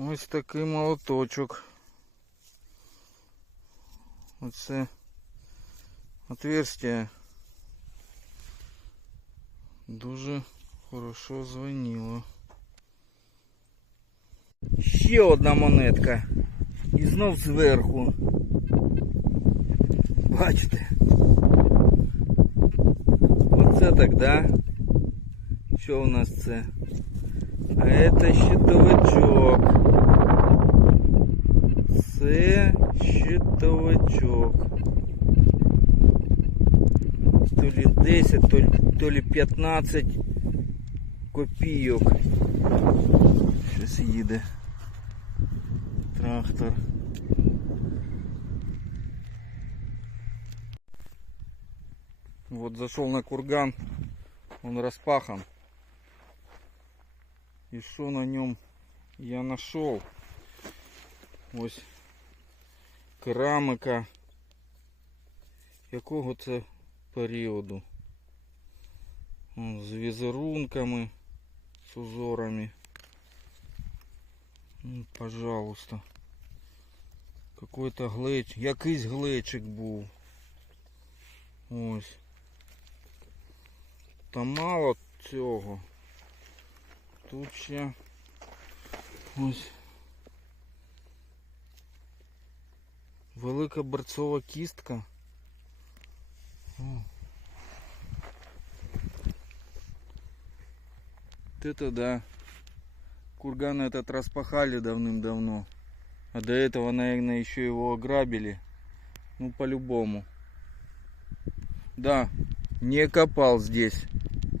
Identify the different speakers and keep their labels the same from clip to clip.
Speaker 1: Ось такий молоточок. Оце отверстие дуже хорошо звеніло. Ще одна монетка. І знов зверху. Бачите? Оце так, да? Що у нас це? А це щитовичок Це щитовичок. То лі 10, то лі, то лі 15 копійок. Щось їде. Трактор. Вот зашел на курган, он распахан. И что на нем я нашел? Ось керамика. Якого це періоду? З візерунками, з узорами. Ну, пожалуйста. Какой-то глеч. Якийсь глечик був. Ось. Та мало цього. Тут ще ось велика берцова кістка. Это да. Курган этот распахали давным-давно. А до этого, наверное, еще его ограбили. Ну, по-любому. Да, не копал здесь.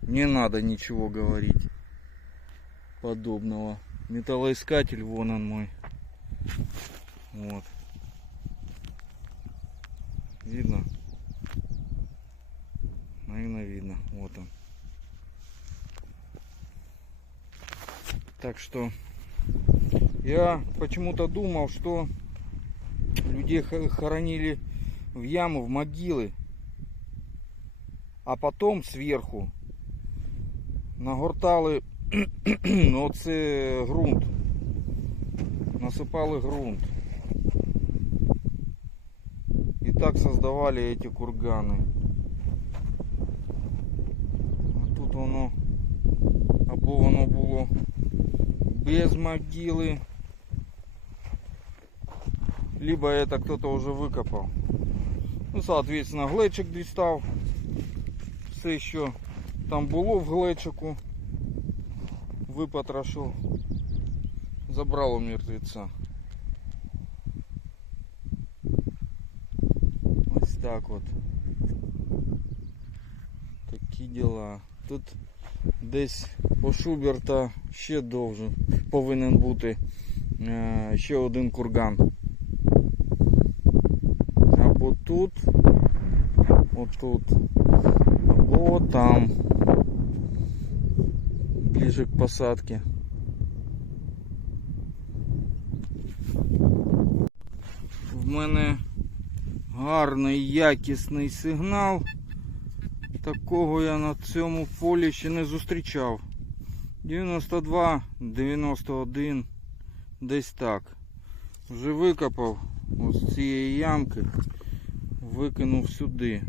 Speaker 1: Не надо ничего говорить подобного. Металлоискатель, вон он мой. Вот. Видно? Наверное, видно. Вот он. Так что я почему-то думал, что людей хо- хоронили в яму, в могилы, а потом сверху нагортали ну, оце ґрунт. Насипали ґрунт. так создавали эти кургани. А тут воно або воно було без могилы, либо это кто-то уже выкопал. Ну, соответственно, глечик дістав. Все, що там було в глечику, випотрошив, забрав у Так от. Такі діла. Тут десь по Шуберта ще довже повинен бути е, ще один курган. Або тут, отут, або там, ближе к посадке. В мене гарний якісний сигнал. Такого я на цьому полі ще не зустрічав. 92, 91, десь так. Вже викопав ось цієї ямки, викинув сюди.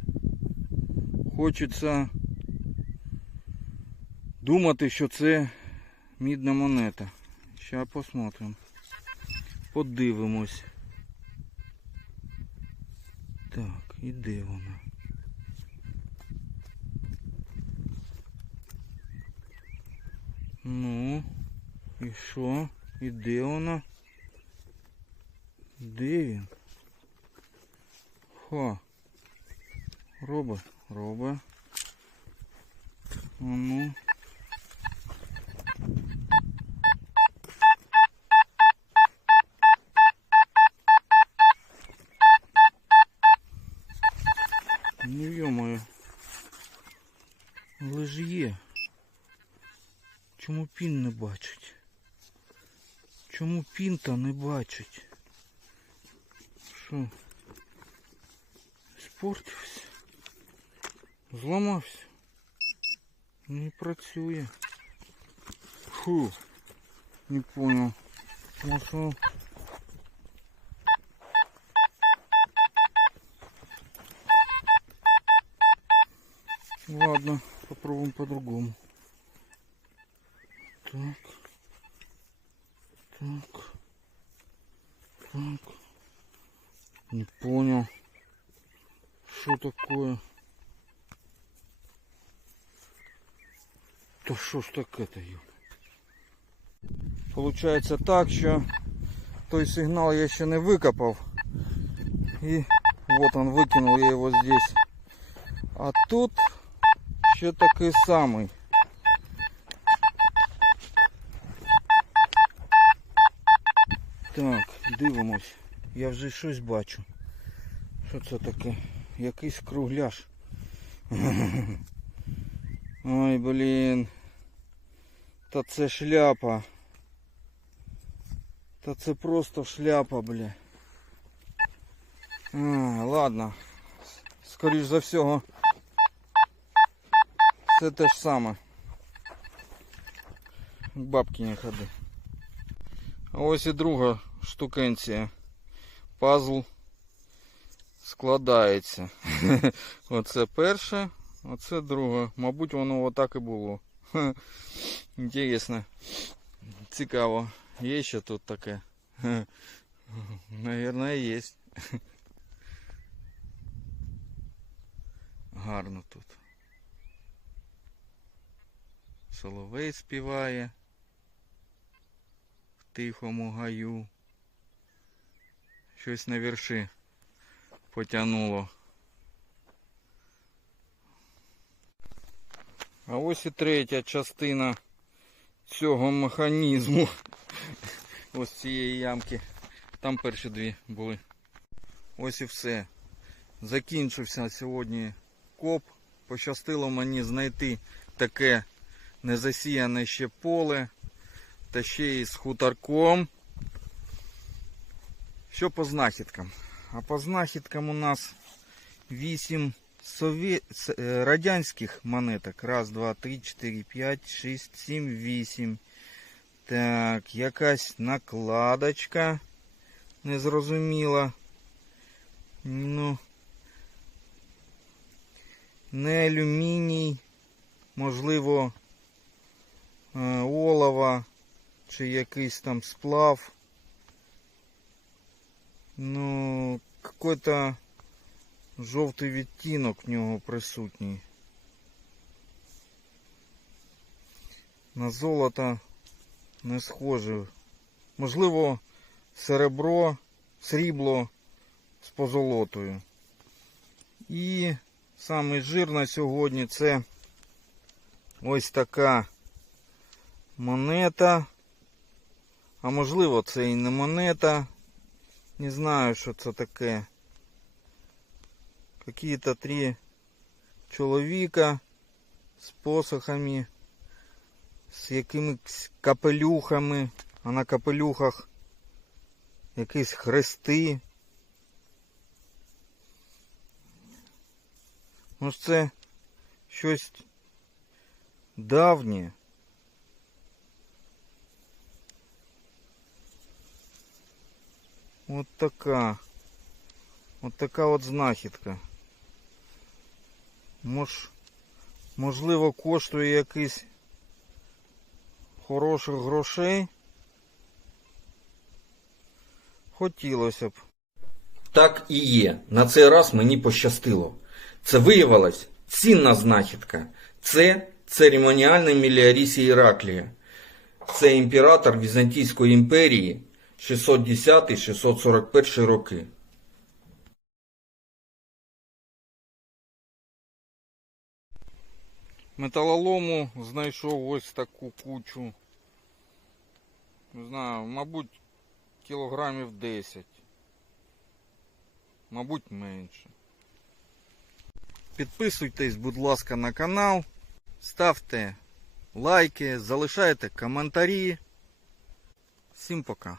Speaker 1: Хочеться думати, що це мідна монета. Зараз посмотримо. Подивимось. Так, і де вона? Ну, і що? І де вона? Де він? Ха. Робе, робе. А. Ну Чому пін не бачить? Чому пінта не бачить? Що? Спортився? Зламався? Не працює. Фу, не понял. Що? Ладно, попробуем по-другому. Так. Так. Так. Не понял. Что такое? Да что ж так это, ё? Получається так, що той сигнал я ще не викопав. І вот он викинув я його здесь. А тут ще такий самий. Так, дивимось. Я вже щось бачу. Що це таке? Якийсь кругляш. Ой, блін. Та це шляпа. Та це просто шляпа, бля. Ладно. Скоріш за всього. Це те ж саме. Бабки не ходи. А ось і друга штукенція. Пазл складається. Оце перше, оце друге. Мабуть, воно отак і було. Інтересно. Цікаво. Є ще тут таке? Наверное, є. Гарно тут. Соловей співає в тихому гаю. Щось на вірші потягнуло. А ось і третя частина цього механізму. Ось цієї ямки. Там перші дві були. Ось і все. Закінчився сьогодні коп. Пощастило мені знайти таке незасіяне ще поле. Та ще й з хуторком. Що по знахідкам? А по знахідкам у нас 8 совє... е, радянських монеток. Раз, два, три, чотири, п'ять, шість, сім, вісім. Так, якась накладочка. Незрозуміла. Ну. Не алюміній. Можливо, е, олова чи якийсь там сплав. Ну, какой-то жовтий відтінок в нього присутній. На золото не схоже. Можливо, серебро, срібло з позолотою. І самий жир на сьогодні це ось така монета. А можливо це і не монета. Не знаю, що це таке. Какие-то три чоловіка з посохами, з якимись капелюхами, а на капелюхах якісь хрести. Може це щось давнє. От така. От така от знахідка. Мож, можливо, коштує якийсь хороших грошей. Хотілося б.
Speaker 2: Так і є. На цей раз мені пощастило. Це виявилась цінна знахідка. Це церемоніальний міліарісі Іраклія. Це імператор Візантійської імперії 610-641 роки.
Speaker 1: Металолому знайшов ось таку кучу. Не знаю, мабуть, кілограмів 10. Мабуть, менше. Підписуйтесь, будь ласка, на канал. Ставте лайки, залишайте коментарі. Всім пока.